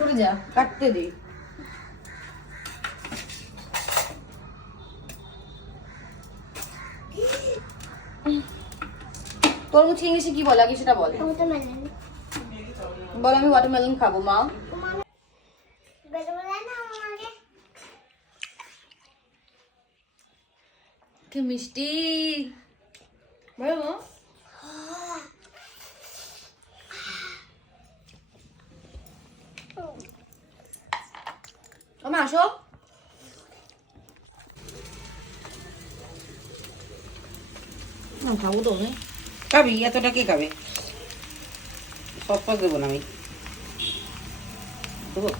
সরে যা, কাটতে দে। তরমুজ ইংলিশে কি বলে আগে সেটা বল। বল আমি ওয়াটারমেলন খাবো মা। কি মিষ্টি বলো মা। মা আসো। খাবো তো আমি। খাবি? এতটা কে খাবে? সস ফস দেবো না আমি। দেবো?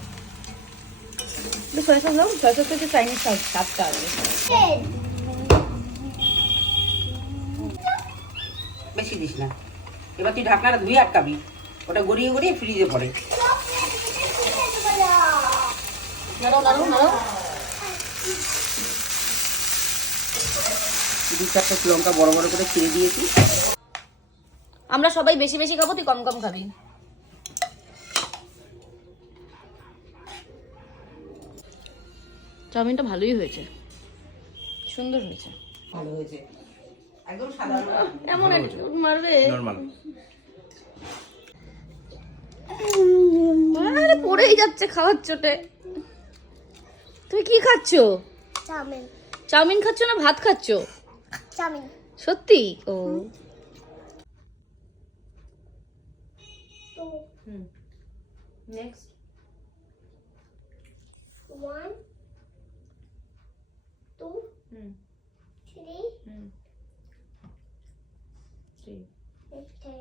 সয়া সস দাও, সয়া সস থেকে চাইনিজ স্বাদটা আসবে। বেশি দিস না। এবার তুই ঢাকনাটা ধুয়ে আটকাবি, ওটা গড়িয়ে গড়িয়ে ফ্রিজে পড়ে। নাড়ো নাড়ো নাড়ো। দু চারটে লঙ্কা বড় বড় করে ছিঁড়ে দিয়েছি। আমরা সবাই বেশি বেশি খাবো, তুই কম কম খাবি। চাউমিনটা ভালোই হয়েছে, সুন্দর হয়েছে। ভালো হয়েছে, একদম সাধারণ। এমন মারবে নরমাল। আরে পড়েই যাচ্ছে খাওয়ার চোটে। তুমি কি খাচ্ছ? চাউমিন। চাউমিন খাচ্ছ না ভাত খাচ্ছ? চাউমিন। সত্যি? ও নেক্সট 1 2 3 Okay.